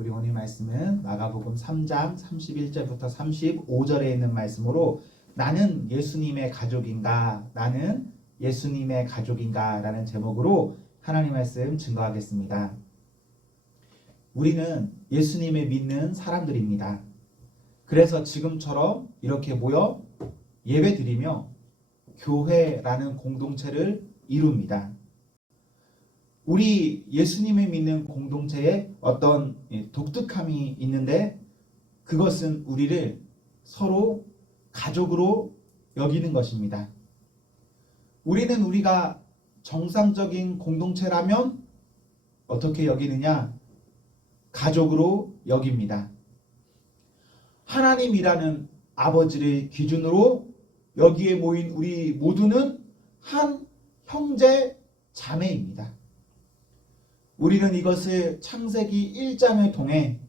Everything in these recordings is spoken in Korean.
우리 오늘 말씀은 마가복음 3장 31절부터 35절에 있는 말씀으로 나는 예수님의 가족인가? 나는 예수님의 가족인가? 라는 제목으로 하나님 말씀 증거하겠습니다. 우리는 예수님을 믿는 사람들입니다. 그래서 지금처럼 이렇게 모여 예배드리며 교회라는 공동체를 이룹니다. 우리 예수님을 믿는 공동체에 어떤 독특함이 있는데 그것은 우리를 서로 가족으로 여기는 것입니다. 우리는 우리가 정상적인 공동체라면 어떻게 여기느냐? 가족으로 여깁니다. 하나님이라는 아버지를 기준으로 여기에 모인 우리 모두는 한 형제 자매입니다. 우리는 이것을 창세기 1장을 통해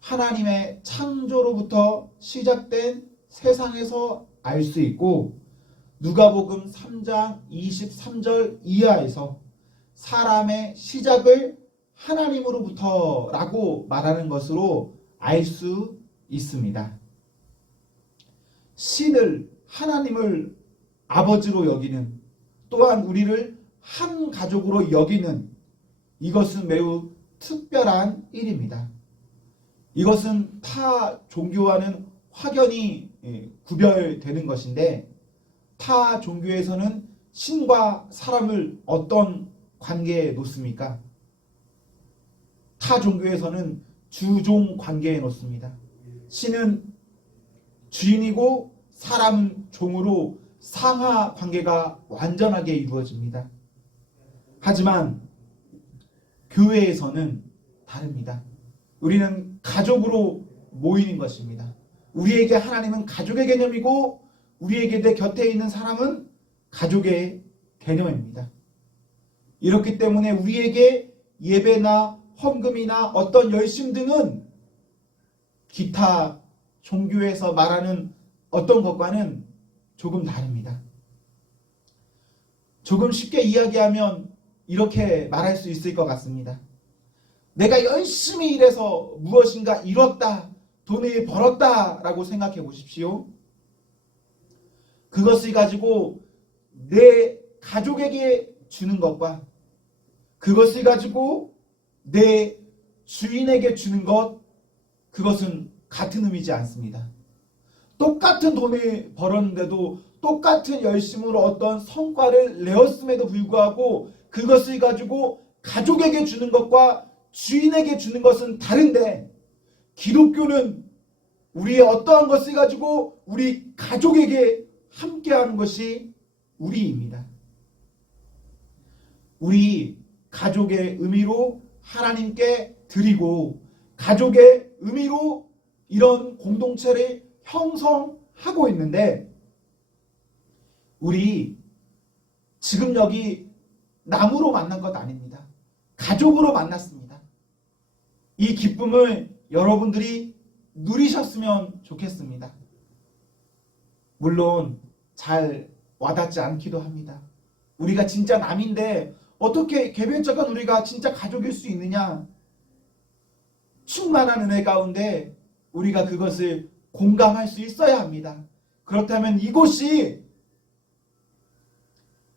하나님의 창조로부터 시작된 세상에서 알 수 있고 누가복음 3장 23절 이하에서 사람의 시작을 하나님으로부터 라고 말하는 것으로 알 수 있습니다. 신을 하나님을 아버지로 여기는 또한 우리를 한 가족으로 여기는 이것은 매우 특별한 일입니다. 이것은 타 종교와는 확연히 구별되는 것인데 타 종교에서는 신과 사람을 어떤 관계에 놓습니까? 타 종교에서는 주종 관계에 놓습니다. 신은 주인이고 사람은 종으로 상하 관계가 완전하게 이루어집니다. 하지만 교회에서는 다릅니다. 우리는 가족으로 모이는 것입니다. 우리에게 하나님은 가족의 개념이고 우리에게 내 곁에 있는 사람은 가족의 개념입니다. 이렇기 때문에 우리에게 예배나 헌금이나 어떤 열심 등은 기타 종교에서 말하는 어떤 것과는 조금 다릅니다. 조금 쉽게 이야기하면 이렇게 말할 수 있을 것 같습니다. 내가 열심히 일해서 무엇인가 이뤘다, 돈을 벌었다 라고 생각해 보십시오. 그것을 가지고 내 가족에게 주는 것과 그것을 가지고 내 주인에게 주는 것, 그것은 같은 의미지 않습니다. 똑같은 돈을 벌었는데도 똑같은 열심으로 어떤 성과를 내었음에도 불구하고 그것을 가지고 가족에게 주는 것과 주인에게 주는 것은 다른데 기독교는 우리의 어떠한 것을 가지고 우리 가족에게 함께하는 것이 우리입니다. 우리 가족의 의미로 하나님께 드리고 가족의 의미로 이런 공동체를 형성하고 있는데 우리 지금 여기 남으로 만난 것 아닙니다. 가족으로 만났습니다. 이 기쁨을 여러분들이 누리셨으면 좋겠습니다. 물론 잘 와닿지 않기도 합니다. 우리가 진짜 남인데 어떻게 개별적인 우리가 진짜 가족일 수 있느냐? 충만한 은혜 가운데 우리가 그것을 공감할 수 있어야 합니다. 그렇다면 이곳이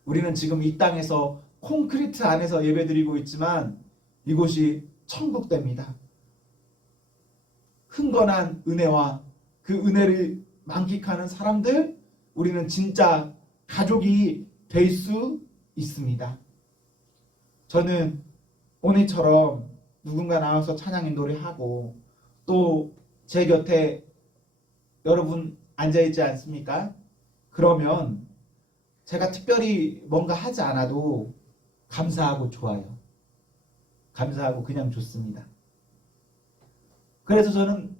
우리는 지금 이 땅에서 콘크리트 안에서 예배드리고 있지만 이곳이 천국됩니다. 흥건한 은혜와 그 은혜를 만끽하는 사람들, 우리는 진짜 가족이 될 수 있습니다. 저는 오늘처럼 누군가 나와서 찬양 인도를 하고 또 제 곁에 여러분 앉아있지 않습니까? 그러면 제가 특별히 뭔가 하지 않아도 감사하고 좋아요. 감사하고 그냥 좋습니다. 그래서 저는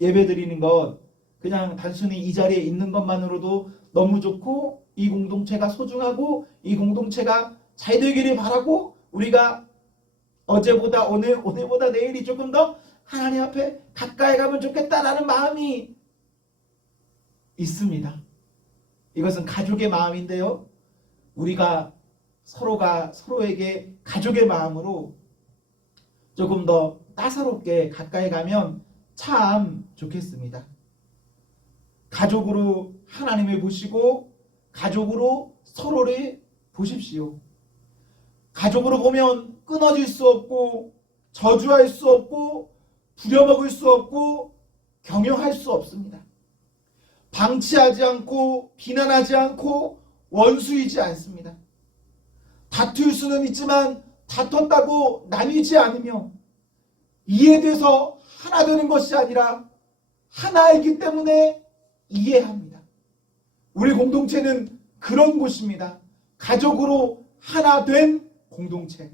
예배드리는 것 그냥 단순히 이 자리에 있는 것만으로도 너무 좋고 이 공동체가 소중하고 이 공동체가 잘 되기를 바라고 우리가 어제보다 오늘보다 내일이 조금 더 하나님 앞에 가까이 가면 좋겠다라는 마음이 있습니다. 이것은 가족의 마음인데요. 우리가 서로가 서로에게 가족의 마음으로 조금 더 따사롭게 가까이 가면 참 좋겠습니다. 가족으로 하나님을 보시고 가족으로 서로를 보십시오. 가족으로 보면 끊어질 수 없고 저주할 수 없고 부려먹을 수 없고 경영할 수 없습니다. 방치하지 않고 비난하지 않고 원수이지 않습니다. 다툴 수는 있지만 다퉜다고 나뉘지 않으며 이해돼서 하나 되는 것이 아니라 하나이기 때문에 이해합니다. 우리 공동체는 그런 곳입니다. 가족으로 하나 된 공동체.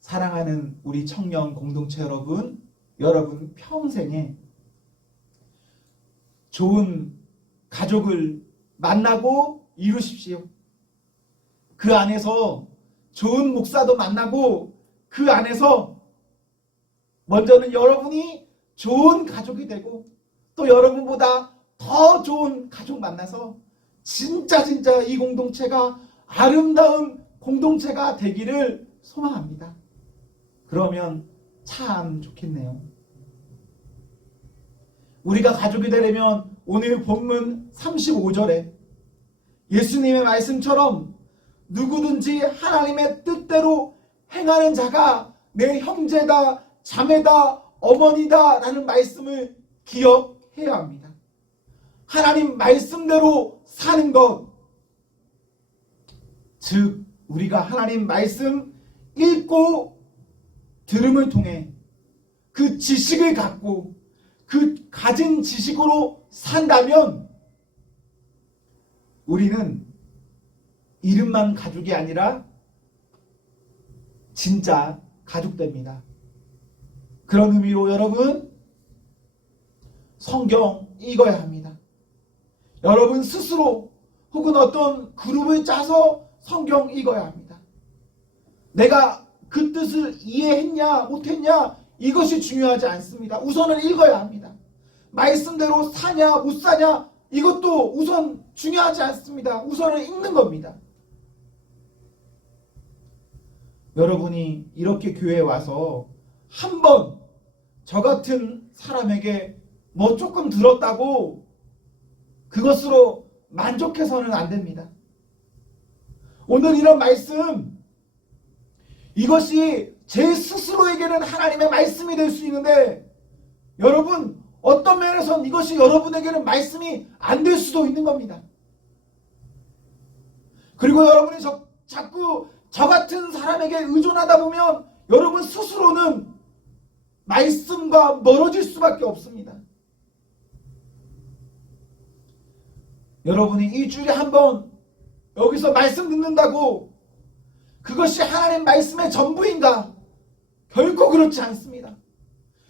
사랑하는 우리 청년 공동체 여러분, 여러분 평생에 좋은 가족을 만나고 이루십시오. 그 안에서 좋은 목사도 만나고 그 안에서 먼저는 여러분이 좋은 가족이 되고 또 여러분보다 더 좋은 가족 만나서 진짜 이 공동체가 아름다운 공동체가 되기를 소망합니다. 그러면 참 좋겠네요. 우리가 가족이 되려면 오늘 본문 35절에 예수님의 말씀처럼 누구든지 하나님의 뜻대로 행하는 자가 내 형제다, 자매다, 어머니다 라는 말씀을 기억해야 합니다. 하나님 말씀대로 사는 것, 즉 우리가 하나님 말씀 읽고 들음을 통해 그 지식을 갖고 그 가진 지식으로 산다면 우리는 이름만 가족이 아니라 진짜 가족됩니다. 그런 의미로 여러분 성경 읽어야 합니다. 여러분 스스로 혹은 어떤 그룹을 짜서 성경 읽어야 합니다. 내가 그 뜻을 이해했냐 못했냐 이것이 중요하지 않습니다. 우선은 읽어야 합니다. 말씀대로 사냐 못 사냐 이것도 우선 중요하지 않습니다. 우선은 읽는 겁니다. 여러분이 이렇게 교회에 와서 한번 저 같은 사람에게 뭐 조금 들었다고 그것으로 만족해서는 안 됩니다. 오늘 이런 말씀, 이것이 제 스스로에게는 하나님의 말씀이 될 수 있는데 여러분 어떤 면에서는 이것이 여러분에게는 말씀이 안 될 수도 있는 겁니다. 그리고 여러분이 자꾸 저 같은 사람에게 의존하다 보면 여러분 스스로는 말씀과 멀어질 수밖에 없습니다. 여러분이 일주일에 한 번 여기서 말씀 듣는다고 그것이 하나님 말씀의 전부인가? 결코 그렇지 않습니다.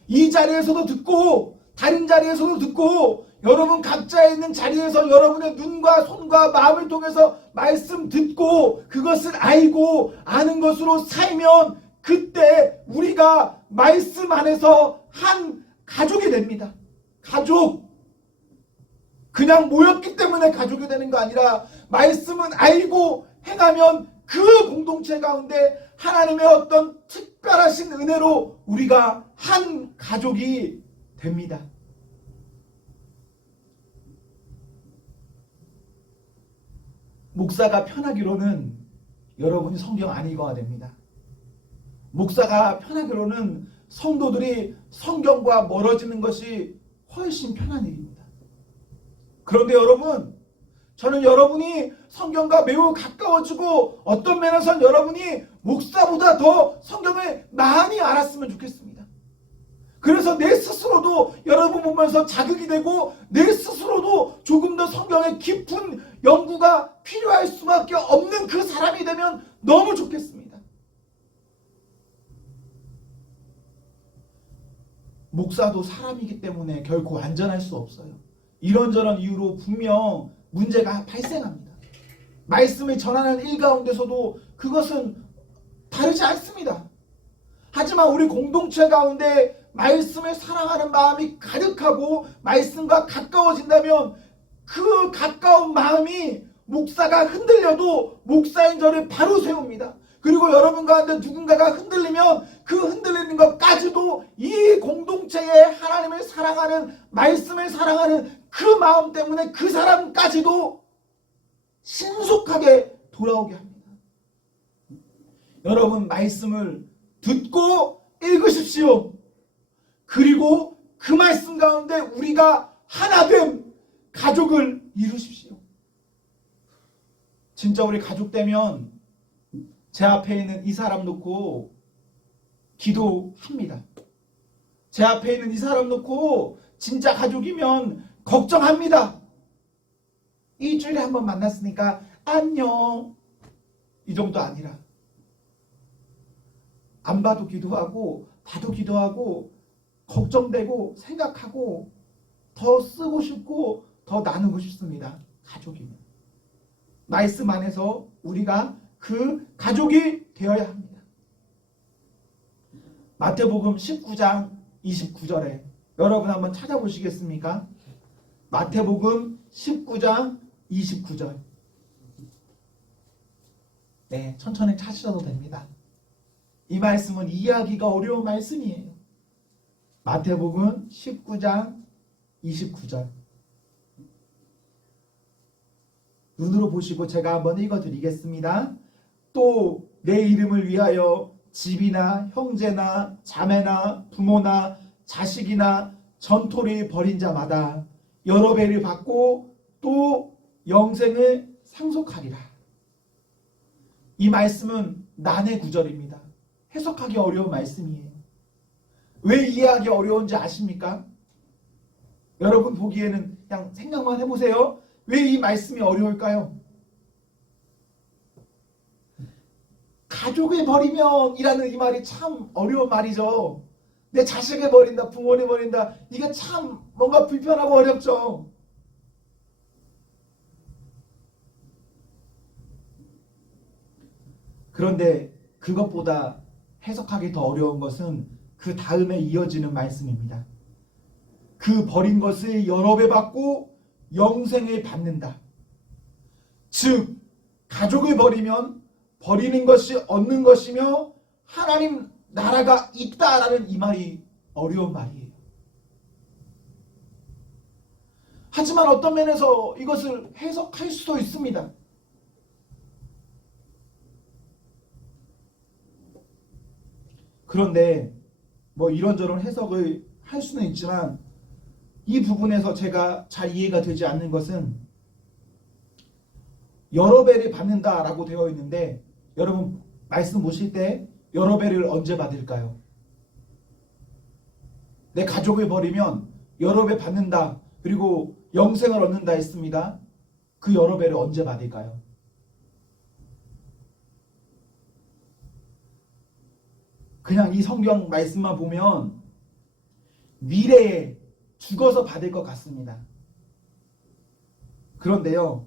이 자리에서도 듣고 다른 자리에서도 듣고 여러분 각자 있는 자리에서 여러분의 눈과 손과 마음을 통해서 말씀 듣고 그것을 알고 아는 것으로 살면 그때 우리가 말씀 안에서 한 가족이 됩니다. 가족. 그냥 모였기 때문에 가족이 되는 거 아니라 말씀은 알고 행하면 그 공동체 가운데 하나님의 어떤 특별하신 은혜로 우리가 한 가족이 됩니다. 목사가 편하기로는 여러분이 성경 안 읽어야 됩니다. 목사가 편하기로는 성도들이 성경과 멀어지는 것이 훨씬 편한 일입니다. 그런데 여러분, 저는 여러분이 성경과 매우 가까워지고 어떤 면에서는 여러분이 목사보다 더 성경을 많이 알았으면 좋겠습니다. 그래서 내 스스로도 여러분 보면서 자극이 되고 내 스스로도 조금 더 성경의 깊은 연구가 필요할 수밖에 없는 그 사람이 되면 너무 좋겠습니다. 목사도 사람이기 때문에 결코 안전할 수 없어요. 이런저런 이유로 분명 문제가 발생합니다. 말씀을 전하는 일 가운데서도 그것은 다르지 않습니다. 하지만 우리 공동체 가운데 말씀을 사랑하는 마음이 가득하고 말씀과 가까워진다면 그 가까운 마음이 목사가 흔들려도 목사인 저를 바로 세웁니다. 그리고 여러분 가운데 누군가가 흔들리면 그 흔들리는 것까지도 이 공동체에 하나님을 사랑하는, 말씀을 사랑하는 그 마음 때문에 그 사람까지도 신속하게 돌아오게 합니다. 여러분, 말씀을 듣고 읽으십시오. 그리고 그 말씀 가운데 우리가 하나된 가족을 이루십시오. 진짜 우리 가족 되면 제 앞에 있는 이 사람 놓고 기도합니다. 제 앞에 있는 이 사람 놓고 진짜 가족이면 걱정합니다. 일주일에 한 번 만났으니까 안녕, 이 정도 아니라 안 봐도 기도하고 봐도 기도하고 걱정되고 생각하고 더 쓰고 싶고 더 나누고 싶습니다. 가족이면. 말씀 안에서 우리가 그 가족이 되어야 합니다. 마태복음 19장 29절에 여러분 한번 찾아보시겠습니까? 마태복음 19장 29절. 네, 천천히 찾으셔도 됩니다. 이 말씀은 이해하기가 어려운 말씀이에요. 마태복음 19장 29절. 눈으로 보시고 제가 한번 읽어드리겠습니다. 또 내 이름을 위하여 집이나 형제나 자매나 부모나 자식이나 전토를 벌인 자마다 여러 배를 받고 또 영생을 상속하리라. 이 말씀은 난의 구절입니다. 해석하기 어려운 말씀이에요. 왜 이해하기 어려운지 아십니까? 여러분 보기에는 그냥 생각만 해보세요. 왜 이 말씀이 어려울까요? 가족을 버리면 이라는 이 말이 참 어려운 말이죠. 내 자식을 버린다, 부모를 버린다, 이게 참 뭔가 불편하고 어렵죠. 그런데 그것보다 해석하기 더 어려운 것은 그 다음에 이어지는 말씀입니다. 그 버린 것을 여러 배 받고 영생을 받는다. 즉 가족을 버리면 버리는 것이 얻는 것이며 하나님 나라가 있다라는 이 말이 어려운 말이에요. 하지만 어떤 면에서 이것을 해석할 수도 있습니다. 그런데 뭐 이런저런 해석을 할 수는 있지만 이 부분에서 제가 잘 이해가 되지 않는 것은 여러 배를 받는다라고 되어 있는데 여러분 말씀 보실 때 여러 배를 언제 받을까요? 내 가족을 버리면 여러 배 받는다, 그리고 영생을 얻는다 했습니다. 그 여러 배를 언제 받을까요? 그냥 이 성경 말씀만 보면 미래에 죽어서 받을 것 같습니다. 그런데요,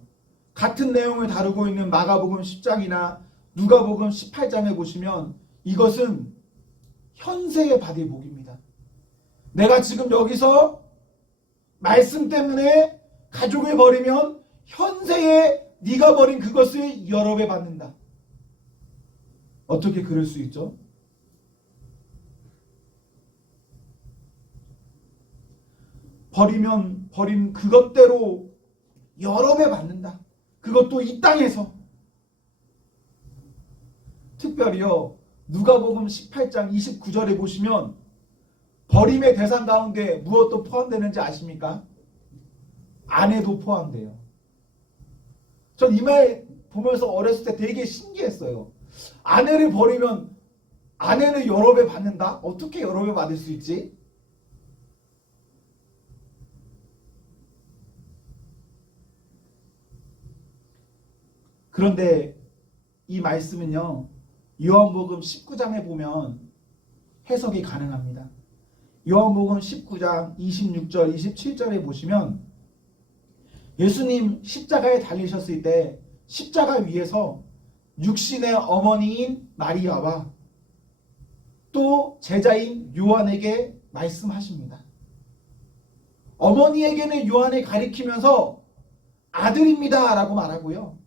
같은 내용을 다루고 있는 마가복음 10장이나 누가복음 18장에 보시면 이것은 현세에 받을 복입니다. 내가 지금 여기서 말씀 때문에 가족을 버리면 현세에 네가 버린 그것을 여러 배 받는다. 어떻게 그럴 수 있죠? 버리면 버린 그것대로 여러 배 받는다. 그것도 이 땅에서. 특별히요, 누가복음 18장 29절에 보시면 버림의 대상 가운데 무엇도 포함되는지 아십니까? 아내도 포함돼요. 전 이 말 보면서 어렸을 때 되게 신기했어요. 아내를 버리면 아내는 여러 배 받는다? 어떻게 여러 배 받을 수 있지? 그런데 이 말씀은요, 요한복음 19장에 보면 해석이 가능합니다. 요한복음 19장 26절 27절에 보시면 예수님 십자가에 달리셨을 때 십자가 위에서 육신의 어머니인 마리아와 또 제자인 요한에게 말씀하십니다. 어머니에게는 요한을 가리키면서 아들입니다 라고 말하고요,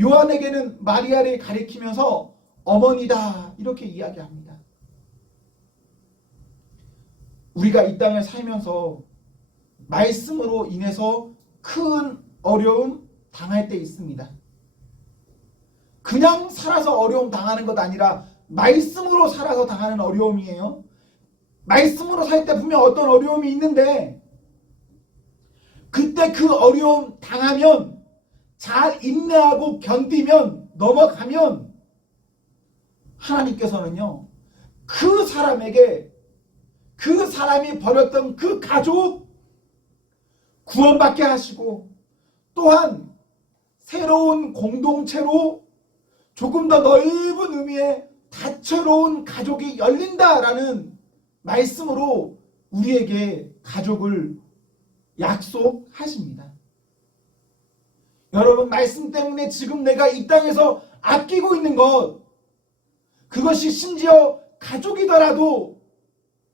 요한에게는 마리아를 가리키면서 어머니다 이렇게 이야기합니다. 우리가 이 땅을 살면서 말씀으로 인해서 큰 어려움 당할 때 있습니다. 그냥 살아서 어려움 당하는 것 아니라 말씀으로 살아서 당하는 어려움이에요. 말씀으로 살 때 분명 어떤 어려움이 있는데 그때 그 어려움 당하면 잘 인내하고 견디면 넘어가면 하나님께서는요 그 사람에게 그 사람이 버렸던 그 가족 구원받게 하시고 또한 새로운 공동체로 조금 더 넓은 의미의 다채로운 가족이 열린다라는 말씀으로 우리에게 가족을 약속하십니다. 여러분 말씀 때문에 지금 내가 이 땅에서 아끼고 있는 것 그것이 심지어 가족이더라도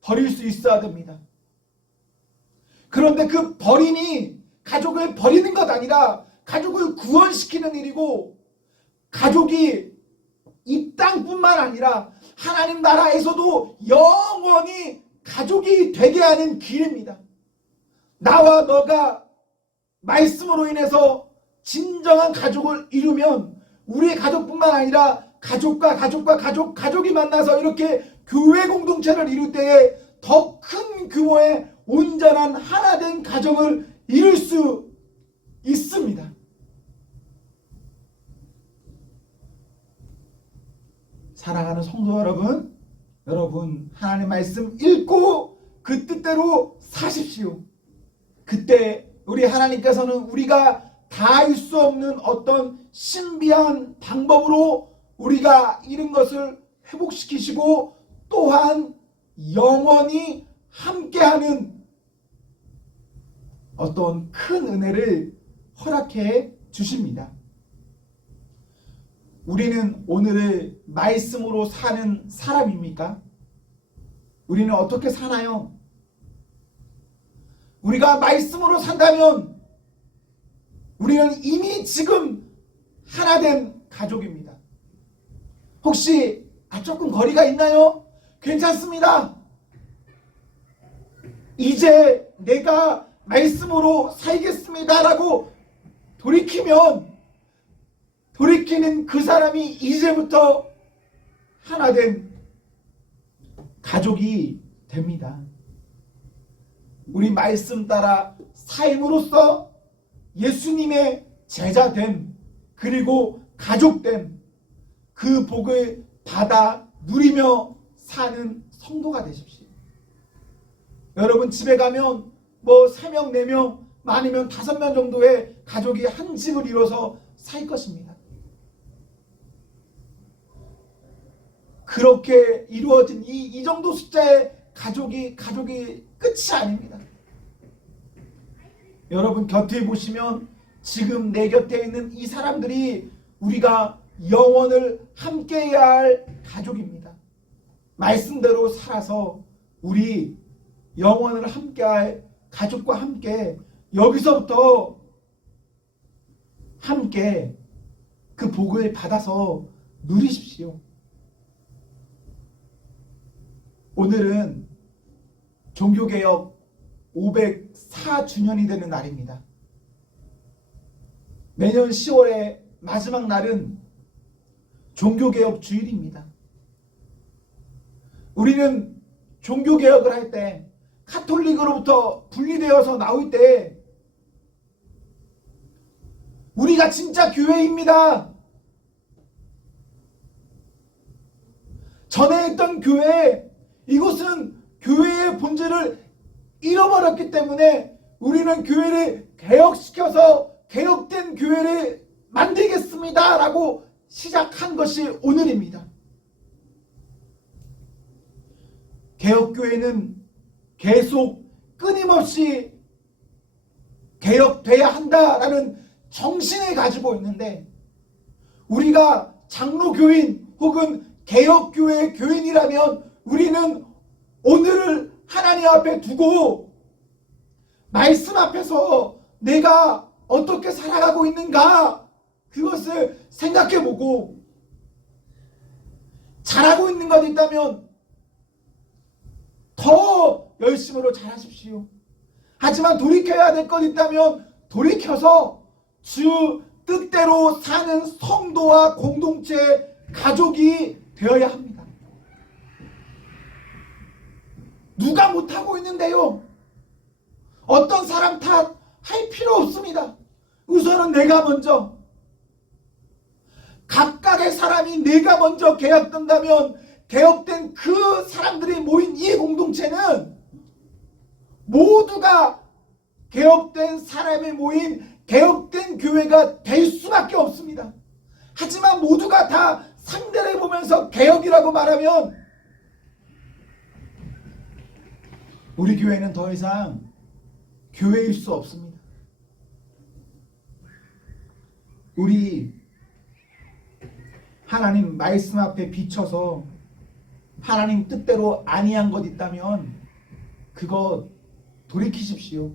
버릴 수 있어야 됩니다. 그런데 그 버림이 가족을 버리는 것 아니라 가족을 구원시키는 일이고 가족이 이 땅뿐만 아니라 하나님 나라에서도 영원히 가족이 되게 하는 길입니다. 나와 너가 말씀으로 인해서 진정한 가족을 이루면 우리의 가족뿐만 아니라 가족이 만나서 이렇게 교회 공동체를 이룰 때에 더 큰 규모의 온전한 하나된 가정을 이룰 수 있습니다. 사랑하는 성도 여러분 하나님의 말씀 읽고 그 뜻대로 사십시오. 그때 우리 하나님께서는 우리가 다 알 수 없는 어떤 신비한 방법으로 우리가 잃은 것을 회복시키시고 또한 영원히 함께하는 어떤 큰 은혜를 허락해 주십니다. 우리는 오늘을 말씀으로 사는 사람입니까? 우리는 어떻게 사나요? 우리가 말씀으로 산다면 우리는 이미 지금 하나된 가족입니다. 혹시 조금 거리가 있나요? 괜찮습니다. 이제 내가 말씀으로 살겠습니다 라고 돌이키는 그 사람이 이제부터 하나된 가족이 됩니다. 우리 말씀 따라 삶으로써 예수님의 제자됨 그리고 가족됨 그 복을 받아 누리며 사는 성도가 되십시오. 여러분 집에 가면 3명, 4명 많으면 5명 정도의 가족이 한 집을 이뤄서 살 것입니다. 그렇게 이루어진 이 정도 숫자의 가족이 끝이 아닙니다. 여러분 곁에 보시면 지금 내 곁에 있는 이 사람들이 우리가 영원을 함께해야 할 가족입니다. 말씀대로 살아서 우리 영원을 함께할 가족과 함께 여기서부터 함께 그 복을 받아서 누리십시오. 오늘은 종교개혁 504주년이 되는 날입니다. 매년 10월의 마지막 날은 종교개혁 주일입니다. 우리는 종교개혁을 할 때 카톨릭으로부터 분리되어서 나올 때 우리가 진짜 교회입니다. 전에 있던 교회 이곳은 교회의 본질을 잃어버렸기 때문에 우리는 교회를 개혁시켜서 개혁된 교회를 만들겠습니다 라고 시작한 것이 오늘입니다. 개혁교회는 계속 끊임없이 개혁돼야 한다라는 정신을 가지고 있는데 우리가 장로교인 혹은 개혁교회 교인이라면 우리는 오늘을 하나님 앞에 두고 말씀 앞에서 내가 어떻게 살아가고 있는가 그것을 생각해보고 잘하고 있는 것 있다면 더 열심으로 잘하십시오. 하지만 돌이켜야 될 것 있다면 돌이켜서 주 뜻대로 사는 성도와 공동체, 가족이 되어야 합니다. 누가 못하고 있는데요? 어떤 사람 탓할 필요 없습니다. 우선은 내가 먼저, 각각의 사람이 내가 먼저 개혁된다면 개혁된 그 사람들이 모인 이 공동체는 모두가 개혁된 사람이 모인 개혁된 교회가 될 수밖에 없습니다. 하지만 모두가 다 상대를 보면서 개혁이라고 말하면 우리 교회는 더 이상 교회일 수 없습니다. 우리 하나님 말씀 앞에 비춰서 하나님 뜻대로 아니한 것 있다면 그거 돌이키십시오.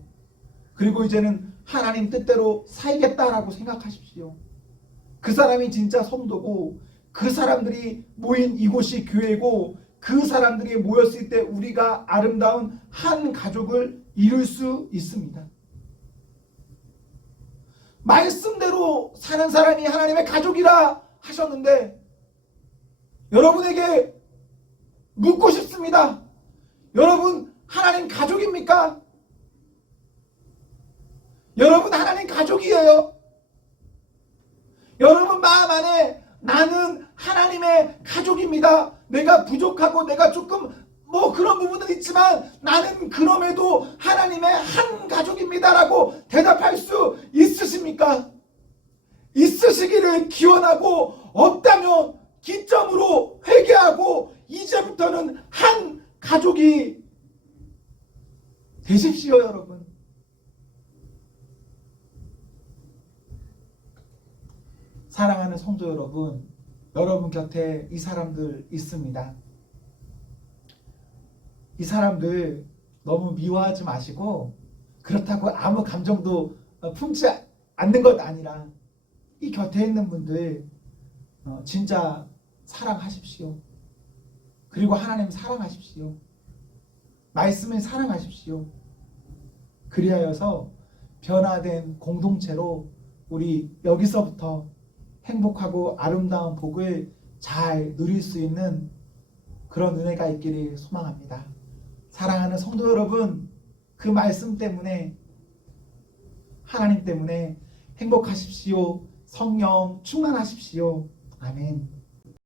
그리고 이제는 하나님 뜻대로 살겠다라고 생각하십시오. 그 사람이 진짜 성도고 그 사람들이 모인 이곳이 교회고 그 사람들이 모였을 때 우리가 아름다운 한 가족을 이룰 수 있습니다. 말씀대로 사는 사람이 하나님의 가족이라 하셨는데 여러분에게 묻고 싶습니다. 여러분 하나님 가족입니까? 여러분 하나님 가족이에요. 여러분 마음 안에 나는 하나님의 가족입니다. 내가 부족하고 내가 조금 그런 부분은 있지만 나는 그럼에도 하나님의 한 가족입니다라고 대답할 수 있으십니까? 있으시기를 기원하고 없다면 기점으로 회개하고 이제부터는 한 가족이 되십시오, 여러분. 사랑하는 성도 여러분, 여러분 곁에 이 사람들 있습니다. 이 사람들 너무 미워하지 마시고 그렇다고 아무 감정도 품지 않는 것 아니라 이 곁에 있는 분들 진짜 사랑하십시오. 그리고 하나님 사랑하십시오. 말씀을 사랑하십시오. 그리하여서 변화된 공동체로 우리 여기서부터 행복하고 아름다운 복을 잘 누릴 수 있는 그런 은혜가 있기를 소망합니다. 사랑하는 성도 여러분, 그 말씀 때문에 하나님 때문에 행복하십시오. 성령 충만하십시오. 아멘.